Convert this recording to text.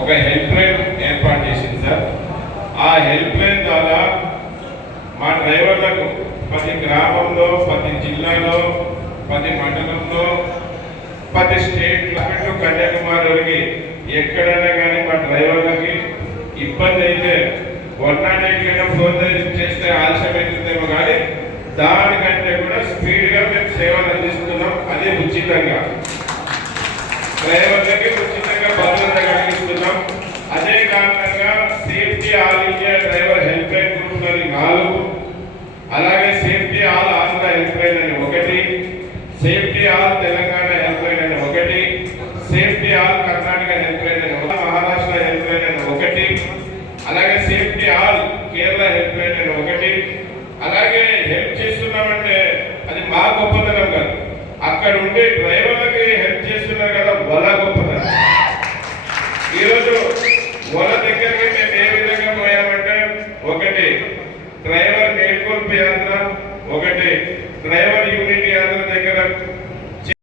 ఒక help line ఏర్పాటు చేసింది సార్. ఆ హెల్ప్ లైన్ ద్వారా మా డ్రైవర్లకు ప్రతి గ్రామంలో, ప్రతి జిల్లాలో, ప్రతి మండలంలో, ప్రతి స్టేట్లో కన్యాకుమారి వరకు ఎక్కడైనా కానీ మా డ్రైవర్లకి ఇబ్బంది అయితే 108 కన్నా ఫోన్ చేస్తే ఆలస్యం అవుతుందేమో కానీ దానికంటే కూడా స్పీడ్గా మేము సేవలు అందిస్తున్నాం. అదే ఉచితంగా డ్రైవర్లకి ఉచితంగా భద్రత కలిగిస్తున్నాం. అదే కారణంగా safety all India driver help line group అని 4, అలాగే safety all Andhra help line అని 1, safety all Telangana help line అని 1, safety all Karnataka help line అని 1, మహారాష్ట్ర హెల్ప్ లైన్ అని 1, అలాగే safety all Kerala help line అని 1. అలాగే హెల్ప్ చేస్తున్నామంటే అది మా గొప్పతనం కాదు, అక్కడ ఉండే డ్రైవర్లకి హెల్ప్ చేస్తున్నారు కదా వాళ్ళ గొప్పతనం. ఈరోజు వాళ్ళ దగ్గరికి మేము ఏ విధంగా పోయామంటే 1 డ్రైవర్ మేల్కొల్పు యాత్ర, 1 డ్రైవర్ యూనిట్ యాత్ర దగ్గర